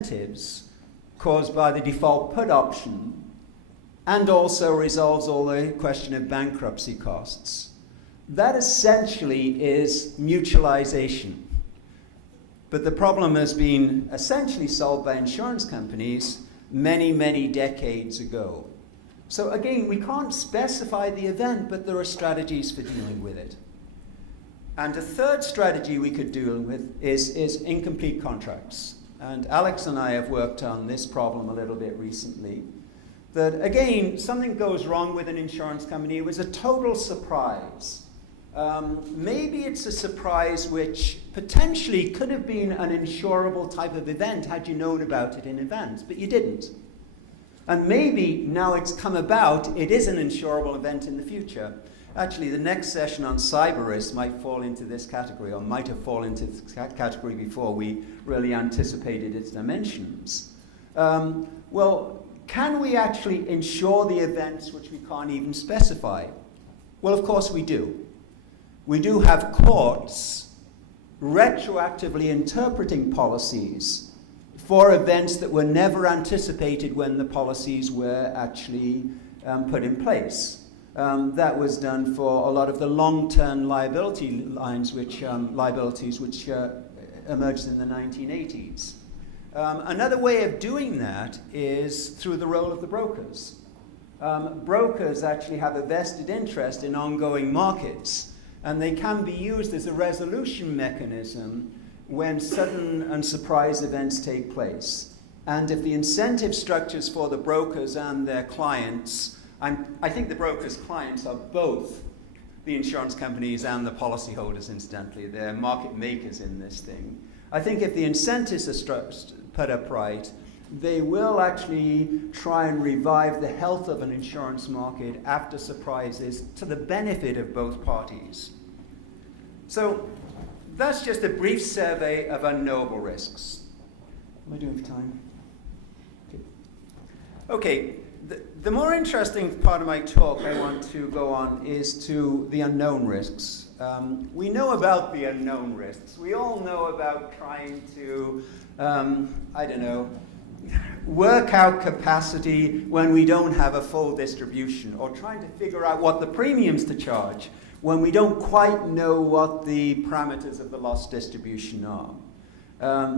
incentives caused by the default put option, and also resolves all the question of bankruptcy costs. That essentially is mutualization. But the problem has been essentially solved by insurance companies many, many decades ago. So again, we can't specify the event, but there are strategies for dealing with it. And a third strategy we could deal with is incomplete contracts. And Alex and I have worked on this problem a little bit recently. That again, something goes wrong with an insurance company. It was a total surprise. Maybe it's a surprise which potentially could have been an insurable type of event had you known about it in advance, but you didn't. And maybe now it's come about, it is an insurable event in the future. Actually, the next session on cyber risk might fall into this category, or might have fallen into this category before we really anticipated its dimensions. Well, can we actually insure the events which we can't even specify? Well, of course we do. We do have courts retroactively interpreting policies for events that were never anticipated when the policies were actually put in place. That was done for a lot of the long-term liability lines, liabilities which emerged in the 1980s. Another way of doing that is through the role of the brokers. Brokers actually have a vested interest in ongoing markets, and they can be used as a resolution mechanism when sudden and surprise events take place. And if the incentive structures for the brokers and their clients, and I think the brokers' clients are both the insurance companies and the policyholders, incidentally. They're market makers in this thing. I think if the incentives are put up right, they will actually try and revive the health of an insurance market after surprises to the benefit of both parties. So that's just a brief survey of unknowable risks. Am I doing for time? Okay. The more interesting part of my talk I want to go on is to the unknown risks. We know about the unknown risks. We all know about trying to, work out capacity when we don't have a full distribution, or trying to figure out what the premiums to charge when we don't quite know what the parameters of the loss distribution are.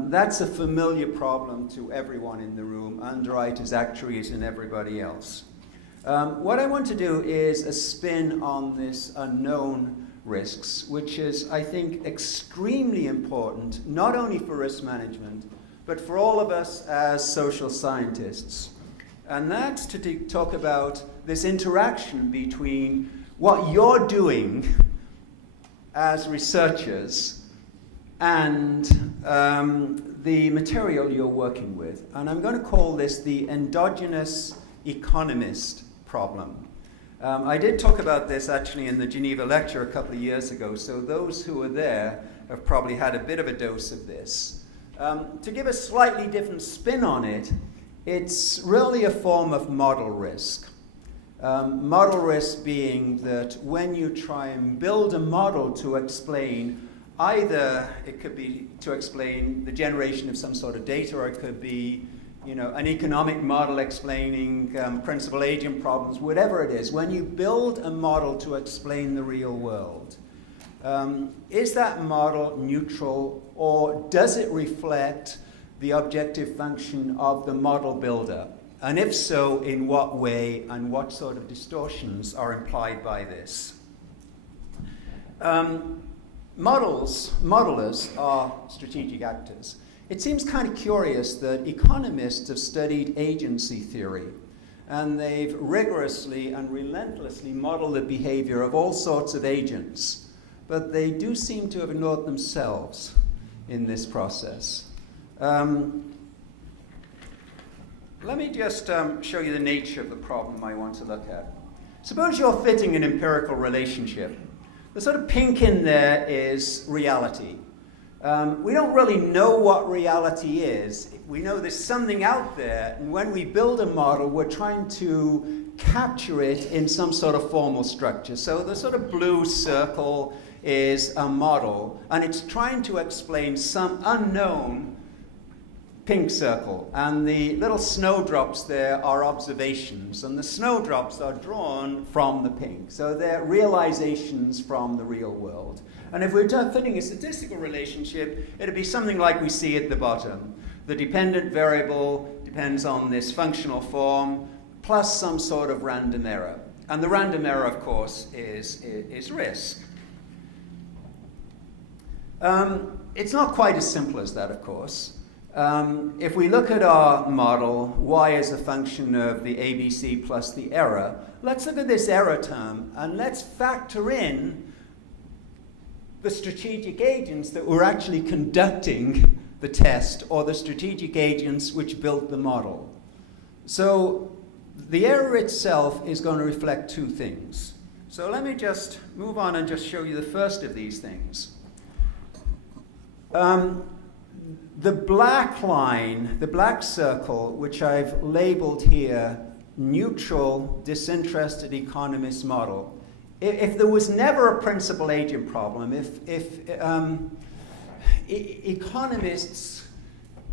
That's a familiar problem to everyone in the room, underwriters, actuaries, and everybody else. What I want to do is a spin on this unknown risks, which is, I think, extremely important, not only for risk management, but for all of us as social scientists. And that's to talk about this interaction between what you're doing as researchers and the material you're working with. And I'm going to call this the endogenous economist problem. I did talk about this actually in the Geneva lecture a couple of years ago, so those who were there have probably had a bit of a dose of this. To give a slightly different spin on it, it's really a form of model risk. Model risk being that when you try and build a model to explain either it could be to explain the generation of some sort of data, or it could be, an economic model explaining principal agent problems, whatever it is. When you build a model to explain the real world, is that model neutral, or does it reflect the objective function of the model builder? And if so, in what way, and what sort of distortions are implied by this? Modelers are strategic actors. It seems kind of curious that economists have studied agency theory, and they've rigorously and relentlessly modeled the behavior of all sorts of agents, but they do seem to have ignored themselves in this process. Let me just show you the nature of the problem I want to look at. Suppose you're fitting an empirical relationship. The sort of pink in there is reality. We don't really know what reality is. We know there's something out there, and when we build a model, we're trying to capture it in some sort of formal structure. So the sort of blue circle is a model, and it's trying to explain some unknown pink circle, and the little snowdrops there are observations, and the snowdrops are drawn from the pink. So they're realizations from the real world. And if we're fitting a statistical relationship, it'd be something like we see at the bottom. The dependent variable depends on this functional form, plus some sort of random error. And the random error, of course, is risk. It's not quite as simple as that, of course. If we look at our model, y is a function of the ABC plus the error, let's look at this error term, and let's factor in the strategic agents that were actually conducting the test, or the strategic agents which built the model. So the error itself is going to reflect two things. So let me just move on and just show you the first of these things. The black line, the black circle, which I've labeled here, neutral, disinterested economist model. If there was never a principal agent problem, if economists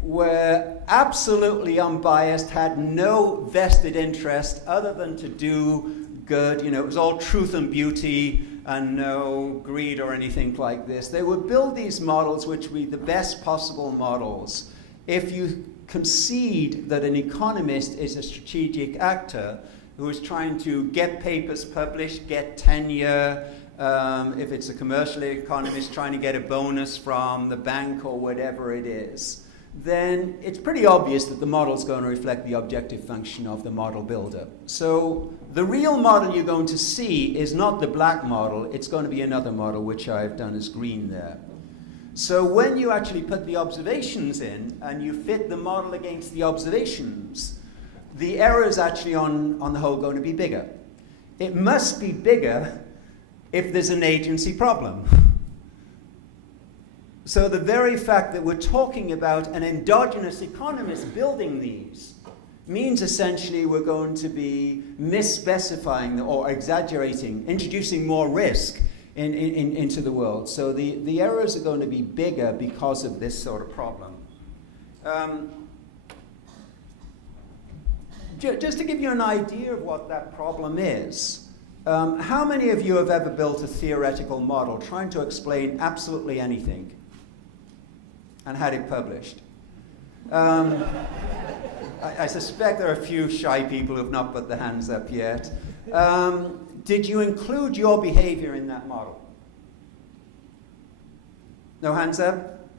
were absolutely unbiased, had no vested interest other than to do good, it was all truth and beauty and no greed or anything like this, they would build these models which would be the best possible models. If you concede that an economist is a strategic actor who is trying to get papers published, get tenure, if it's a commercial economist trying to get a bonus from the bank or whatever it is, then it's pretty obvious that the model is going to reflect the objective function of the model builder. So the real model you're going to see is not the black model, it's going to be another model, which I've done as green there. So when you actually put the observations in and you fit the model against the observations, the error is actually on the whole going to be bigger. It must be bigger if there's an agency problem. So the very fact that we're talking about an endogenous economist building these means essentially we're going to be misspecifying or exaggerating, introducing more risk into the world. So the errors are going to be bigger because of this sort of problem. Just to give you an idea of what that problem is, how many of you have ever built a theoretical model trying to explain absolutely anything and had it published? I suspect there are a few shy people who have not put their hands up yet. Did you include your behavior in that model? No hands up?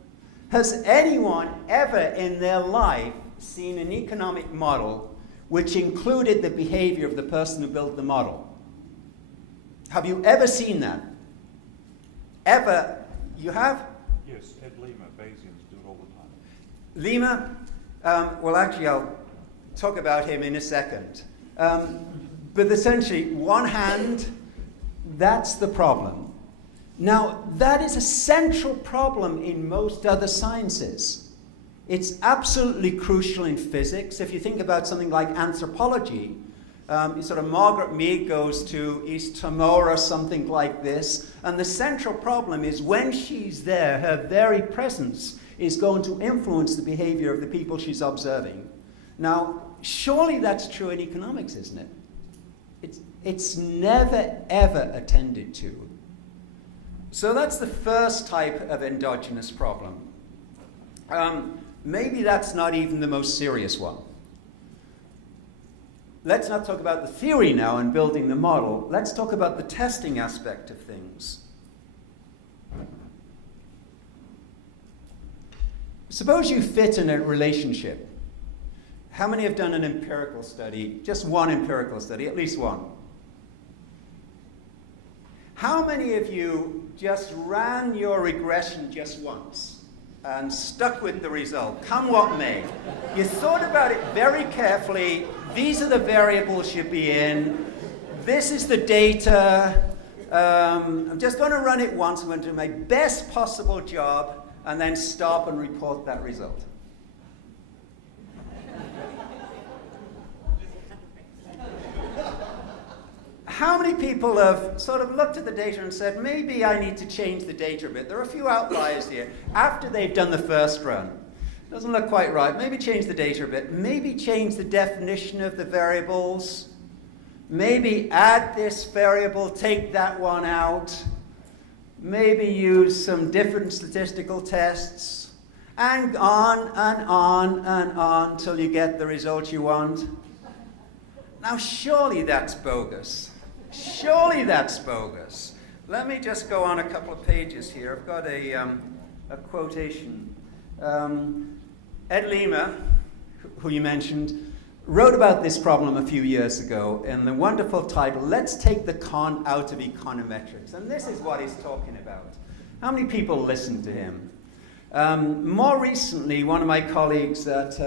Has anyone ever in their life seen an economic model which included the behavior of the person who built the model? Have you ever seen that? Ever? You have? Yes, Ed Lima, Bayesians do it all the time. Lima? Well, actually, I'll talk about him in a second. But essentially, one hand, that's the problem. Now, that is a central problem in most other sciences. It's absolutely crucial in physics. If you think about something like anthropology, sort of Margaret Mead goes to East Timor or something like this, and the central problem is when she's there, her very presence is going to influence the behavior of the people she's observing. Now, surely that's true in economics, isn't it? It's never, ever attended to. So that's the first type of endogenous problem. Maybe that's not even the most serious one. Let's not talk about the theory now and building the model. Let's talk about the testing aspect of things. Suppose you fit in a relationship. How many have done an empirical study? Just one empirical study, at least one. How many of you just ran your regression just once and stuck with the result, come what may? You thought about it very carefully. These are the variables you'd be in. This is the data. I'm just going to run it once. I'm going to do my best possible job and then stop and report that result. How many people have sort of looked at the data and said, maybe I need to change the data a bit? There are a few outliers here. After they've done the first run, Doesn't look quite right. Maybe change the data a bit. Maybe change the definition of the variables. Maybe add this variable, take that one out. Maybe use some different statistical tests. And on and on and on till you get the result you want. Now, surely that's bogus. Surely that's bogus. Let me just go on a couple of pages here. I've got a quotation. Ed Lima, who you mentioned, wrote about this problem a few years ago in the wonderful title, Let's Take the Con Out of Econometrics. And this is what he's talking about. How many people listen to him? More recently, one of my colleagues at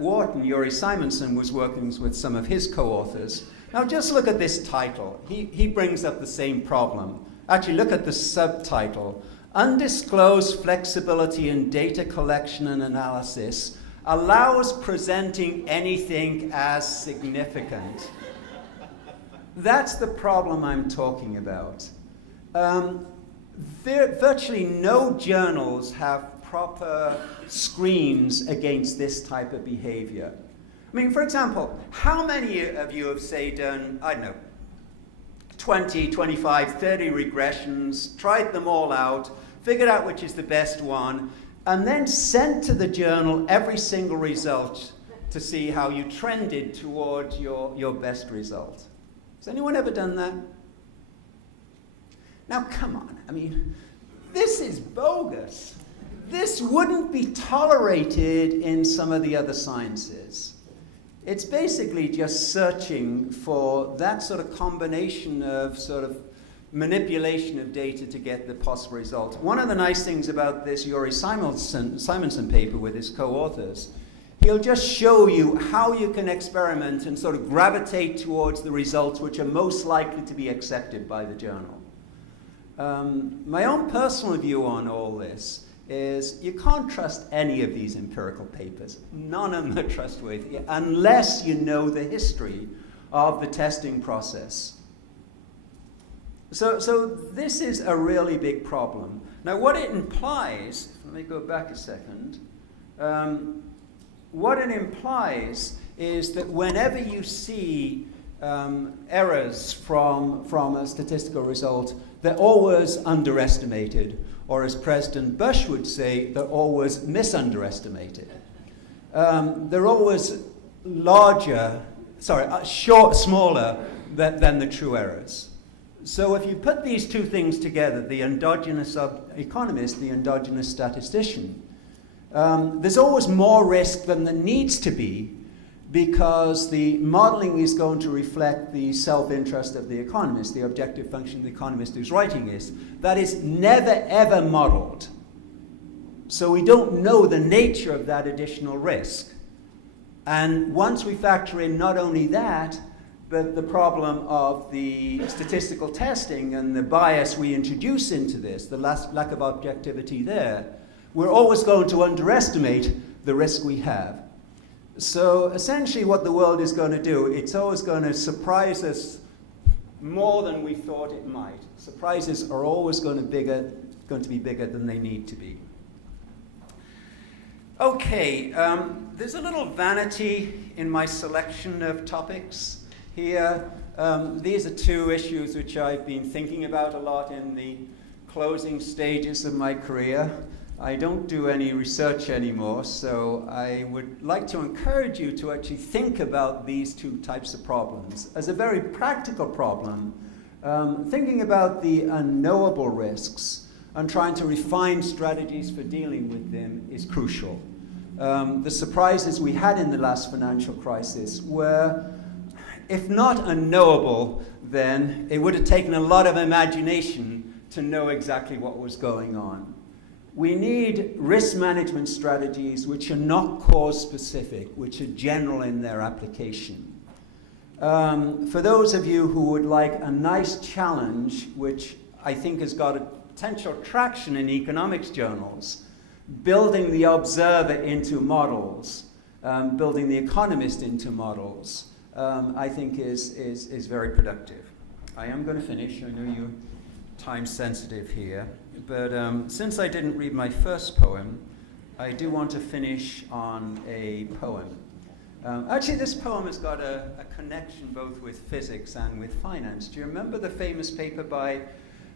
Wharton, Yuri Simonson, was working with some of his co-authors. Now just look at this title. He brings up the same problem. Actually, look at the subtitle. Undisclosed flexibility in data collection and analysis allows presenting anything as significant. That's the problem I'm talking about. Virtually no journals have proper screens against this type of behavior. I mean, for example, how many of you have, say, done, I don't know, 20, 25, 30 regressions, tried them all out, figured out which is the best one, and then sent to the journal every single result to see how you trended towards your best result? Has anyone ever done that? Now, come on. I mean, this is bogus. This wouldn't be tolerated in some of the other sciences. It's basically just searching for that sort of combination of sort of manipulation of data to get the possible result. One of the nice things about this Yuri Simonson paper with his co-authors, he'll just show you how you can experiment and sort of gravitate towards the results which are most likely to be accepted by the journal. My own personal view on all this is you can't trust any of these empirical papers. None of them are trustworthy unless you know the history of the testing process. So this is a really big problem. Now what it implies, let me go back a second, what it implies is that whenever you see errors from a statistical result, they're always underestimated, or as President Bush would say, they're always misunderestimated. They're always smaller than the true errors. So if you put these two things together, the endogenous economist, the endogenous statistician, there's always more risk than there needs to be, because the modeling is going to reflect the self-interest of the economist, the objective function of the economist who's writing this. That is never, ever modeled. So we don't know the nature of that additional risk. And once we factor in not only that, but the problem of the statistical testing and the bias we introduce into this, the lack of objectivity there, we're always going to underestimate the risk we have. So essentially what the world is going to do, it's always going to surprise us more than we thought it might. Surprises are always going to be bigger than they need to be. Okay, there's a little vanity in my selection of topics here. These are two issues which I've been thinking about a lot in the closing stages of my career. I don't do any research anymore, so I would like to encourage you to actually think about these two types of problems. As a very practical problem, thinking about the unknowable risks and trying to refine strategies for dealing with them is crucial. The surprises we had in the last financial crisis were, if not unknowable, then it would have taken a lot of imagination to know exactly what was going on. We need risk management strategies which are not cause-specific, which are general in their application. For those of you who would like a nice challenge, which I think has got a potential traction in economics journals, building the observer into models, building the economist into models, I think is very productive. I am going to finish. I know you're time sensitive here. But since I didn't read my first poem, I do want to finish on a poem. Actually, this poem has got a connection both with physics and with finance. Do you remember the famous paper by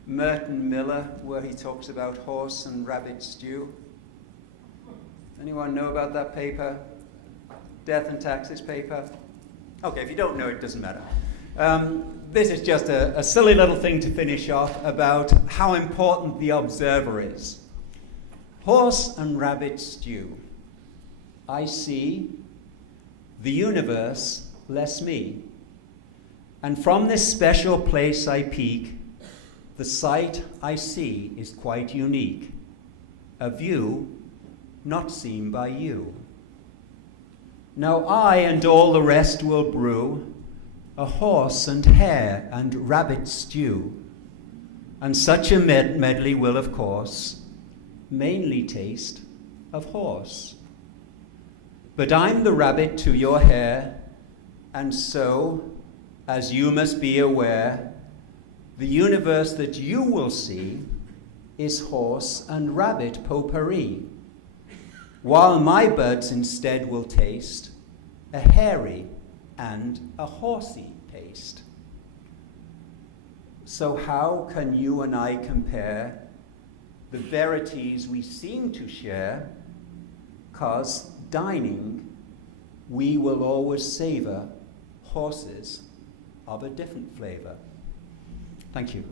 Merton Miller where he talks about horse and rabbit stew? Anyone know about that paper? Death and Taxes paper? Okay, if you don't know, it doesn't matter. This is just a silly little thing to finish off about how important the observer is. Horse and rabbit stew. I see the universe less me. And from this special place I peek, the sight I see is quite unique. A view not seen by you. Now I and all the rest will brew a horse and hare and rabbit stew, and such a medley will, of course, mainly taste of horse. But I'm the rabbit to your hare, and so, as you must be aware, the universe that you will see is horse and rabbit potpourri, while my buds instead will taste a hairy and a horsey taste. So how can you and I compare the verities we seem to share? 'Cause dining, we will always savor horses of a different flavor. Thank you.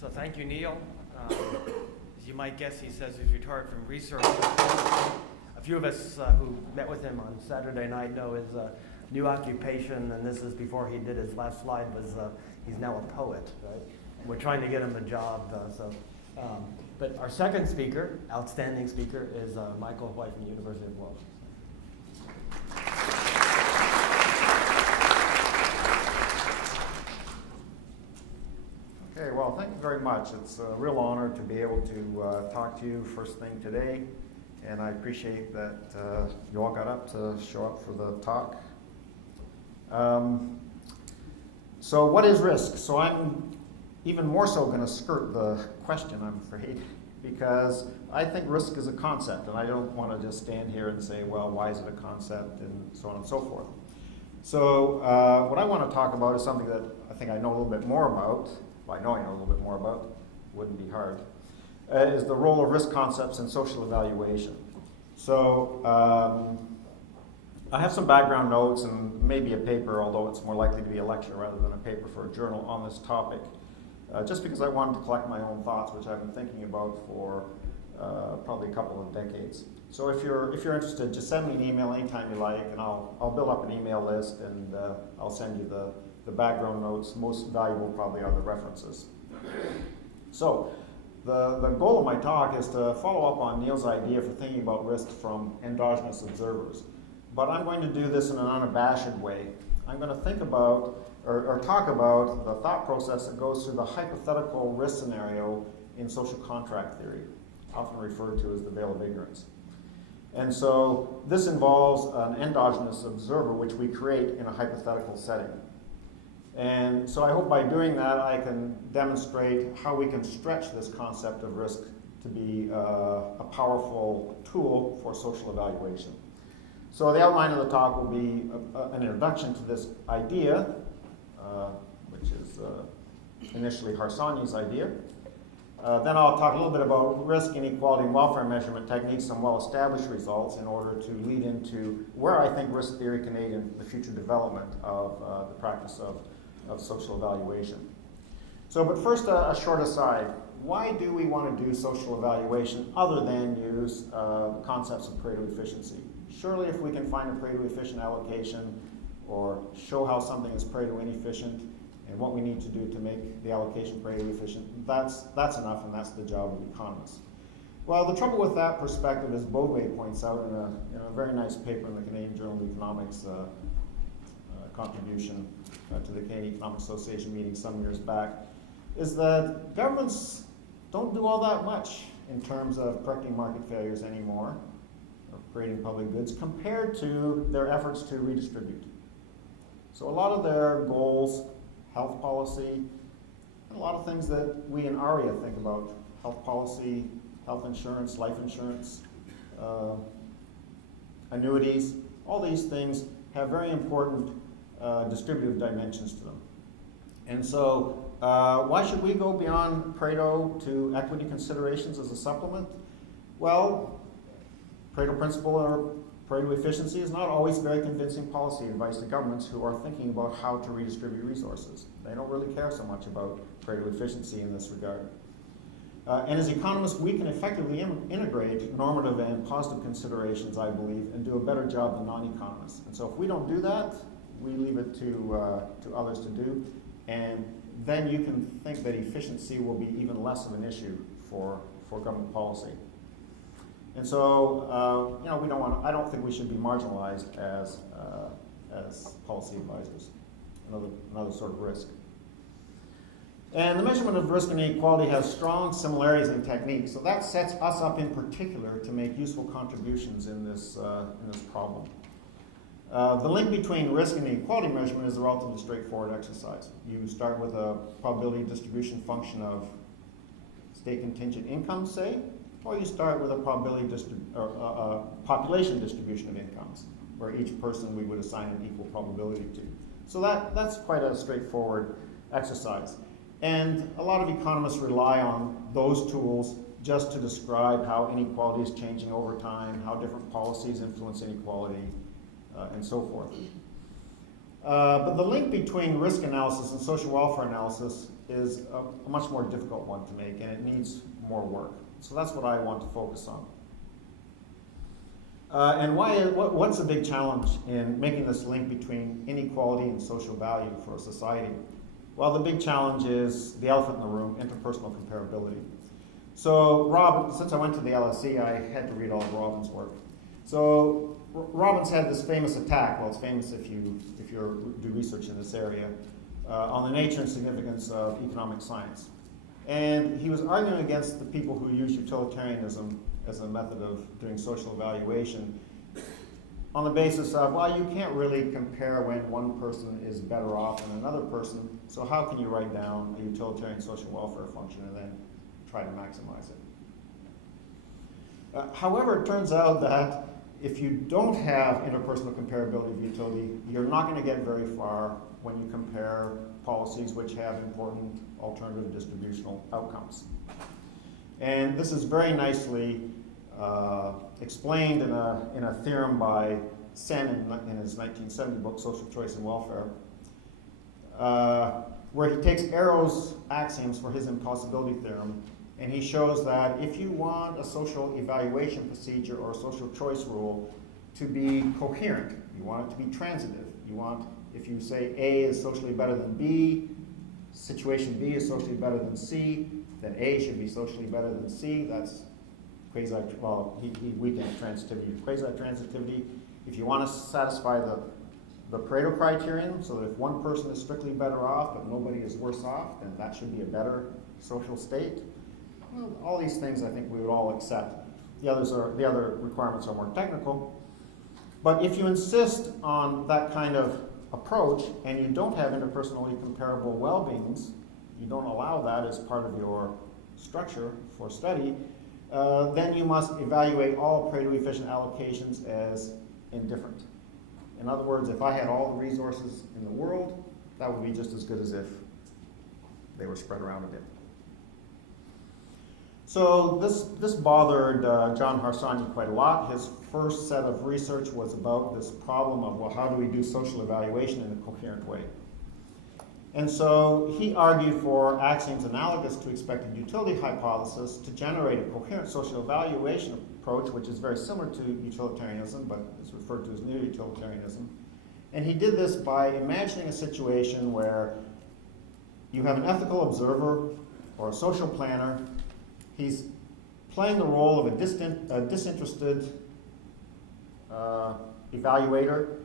So thank you, Neil. As you might guess, he says he's retired from research. A few of us who met with him on Saturday night know his new occupation, and this is before he did his last slide, was he's now a poet, right? We're trying to get him a job, but our second speaker, outstanding speaker, is Michael White from the University of Guelph. Okay, well, thank you very much. It's a real honor to be able to talk to you first thing today, and I appreciate that you all got up to show up for the talk. So what is risk? So I'm even more so going to skirt the question, I'm afraid, because I think risk is a concept, and I don't want to just stand here and say, well, why is it a concept, and so on and so forth. So what I want to talk about is something that I think I know a little bit more about. Well, I know a little bit more about, wouldn't be hard, is the role of risk concepts in social evaluation. So I have some background notes and maybe a paper, although it's more likely to be a lecture rather than a paper for a journal on this topic, just because I wanted to collect my own thoughts, which I've been thinking about for probably a couple of decades. So if you're interested, just send me an email anytime you like, and I'll build up an email list, and I'll send you the background notes. Most valuable probably are the references. So the goal of my talk is to follow up on Neil's idea for thinking about risk from endogenous observers. But I'm going to do this in an unabashed way. I'm going to think about or talk about the thought process that goes through the hypothetical risk scenario in social contract theory, often referred to as the veil of ignorance. And so this involves an endogenous observer, which we create in a hypothetical setting. And so I hope by doing that I can demonstrate how we can stretch this concept of risk to be a powerful tool for social evaluation. So the outline of the talk will be an introduction to this idea, which is initially Harsanyi's idea. Then I'll talk a little bit about risk, inequality, and welfare measurement techniques and well-established results in order to lead into where I think risk theory can aid in the future development of the practice of social evaluation. So, but first a short aside. Why do we want to do social evaluation other than use the concepts of Pareto efficiency? Surely if we can find a Pareto efficient allocation or show how something is Pareto inefficient and what we need to do to make the allocation Pareto efficient, that's enough, and that's the job of economists. Well, the trouble with that perspective, as Beauvais points out in a very nice paper in the Canadian Journal of Economics contribution to the Canadian Economic Association meeting some years back, is that governments don't do all that much in terms of correcting market failures anymore, or creating public goods, compared to their efforts to redistribute. So a lot of their goals, health policy, and a lot of things that we in ARIA think about, health policy, health insurance, life insurance, annuities, all these things have very important distributive dimensions to them. And so why should we go beyond Pareto to equity considerations as a supplement? Well, Pareto principle or Pareto efficiency is not always very convincing policy advice to governments who are thinking about how to redistribute resources. They don't really care so much about Pareto efficiency in this regard. And as economists, we can effectively integrate normative and positive considerations, I believe, and do a better job than non-economists. And so if we don't do that, we leave it to others to do. And then you can think that efficiency will be even less of an issue for government policy. And so, you know, we don't want. I don't think we should be marginalized as policy advisors. Another sort of risk. And the measurement of risk and inequality has strong similarities in technique. So that sets us up in particular to make useful contributions in this problem. The link between risk and inequality measurement is a relatively straightforward exercise. You start with a probability distribution function of state contingent income, say, or you start with a probability population distribution of incomes, where each person we would assign an equal probability to. So that's quite a straightforward exercise. And a lot of economists rely on those tools just to describe how inequality is changing over time, how different policies influence inequality, and so forth. But the link between risk analysis and social welfare analysis is a much more difficult one to make, and it needs more work. So that's what I want to focus on. And what's the big challenge in making this link between inequality and social value for a society? Well, the big challenge is the elephant in the room, interpersonal comparability. So since I went to the LSE, I had to read all of Robbins' work. So Robbins had this famous attack, well, it's famous if you do research in this area, on the nature and significance of economic science. And he was arguing against the people who use utilitarianism as a method of doing social evaluation on the basis of, well, you can't really compare when one person is better off than another person, so how can you write down a utilitarian social welfare function and then try to maximize it? However, it turns out that if you don't have interpersonal comparability of utility, you're not going to get very far when you compare policies which have important alternative distributional outcomes. And this is very nicely explained in a theorem by Sen in his 1970 book, Social Choice and Welfare, where he takes Arrow's axioms for his impossibility theorem, and he shows that if you want a social evaluation procedure or a social choice rule to be coherent, you want it to be transitive. You want, if you say A is socially better than B, situation B is socially better than C, then A should be socially better than C. That's he weakens transitivity to quasi-transitivity. If you want to satisfy the Pareto criterion, so that if one person is strictly better off but nobody is worse off, then that should be a better social state. Well, all these things I think we would all accept. The other requirements are more technical. But if you insist on that kind of approach and you don't have interpersonally comparable well-beings, you don't allow that as part of your structure for study, then you must evaluate all Pareto efficient allocations as indifferent. In other words, if I had all the resources in the world, that would be just as good as if they were spread around a bit. So this bothered John Harsanyi quite a lot. His first set of research was about this problem of, well, how do we do social evaluation in a coherent way? And so he argued for axioms analogous to expected utility hypothesis to generate a coherent social evaluation approach, which is very similar to utilitarianism, but is referred to as neo-utilitarianism. And he did this by imagining a situation where you have an ethical observer or a social planner. He's playing the role of a disinterested evaluator.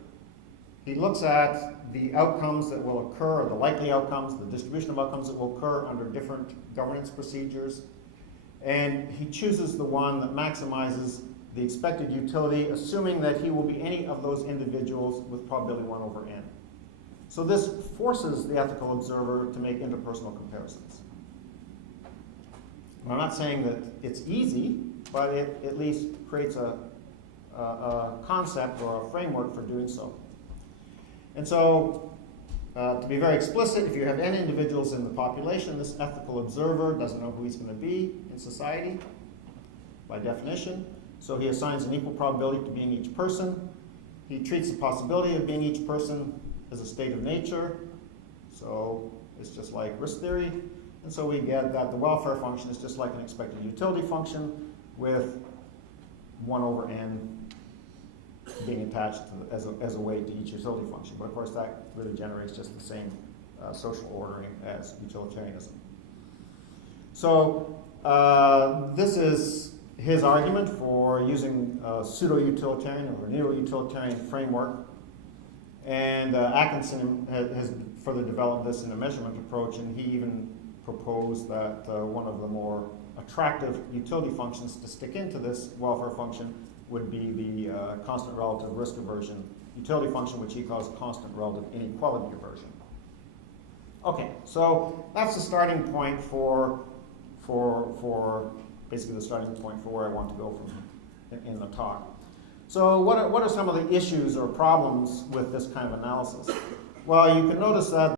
He looks at the outcomes that will occur, or the likely outcomes, the distribution of outcomes that will occur under different governance procedures. And he chooses the one that maximizes the expected utility, assuming that he will be any of those individuals with probability 1 over n. So this forces the ethical observer to make interpersonal comparisons. I'm not saying that it's easy, but it at least creates a concept or a framework for doing so. And so, to be very explicit, if you have n individuals in the population, this ethical observer doesn't know who he's going to be in society, by definition. So he assigns an equal probability to being each person. He treats the possibility of being each person as a state of nature. So it's just like risk theory. And so we get that the welfare function is just like an expected utility function with 1 over n being attached to as a weight to each utility function. But of course that really generates just the same social ordering as utilitarianism. So this is his argument for using a pseudo-utilitarian or neo-utilitarian framework. And Atkinson has further developed this in a measurement approach, and he even proposed that one of the more attractive utility functions to stick into this welfare function would be the constant relative risk aversion utility function, which he calls constant relative inequality aversion. Okay, so that's the starting point for basically the starting point for where I want to go from in the talk. So what are some of the issues or problems with this kind of analysis? Well, you can notice that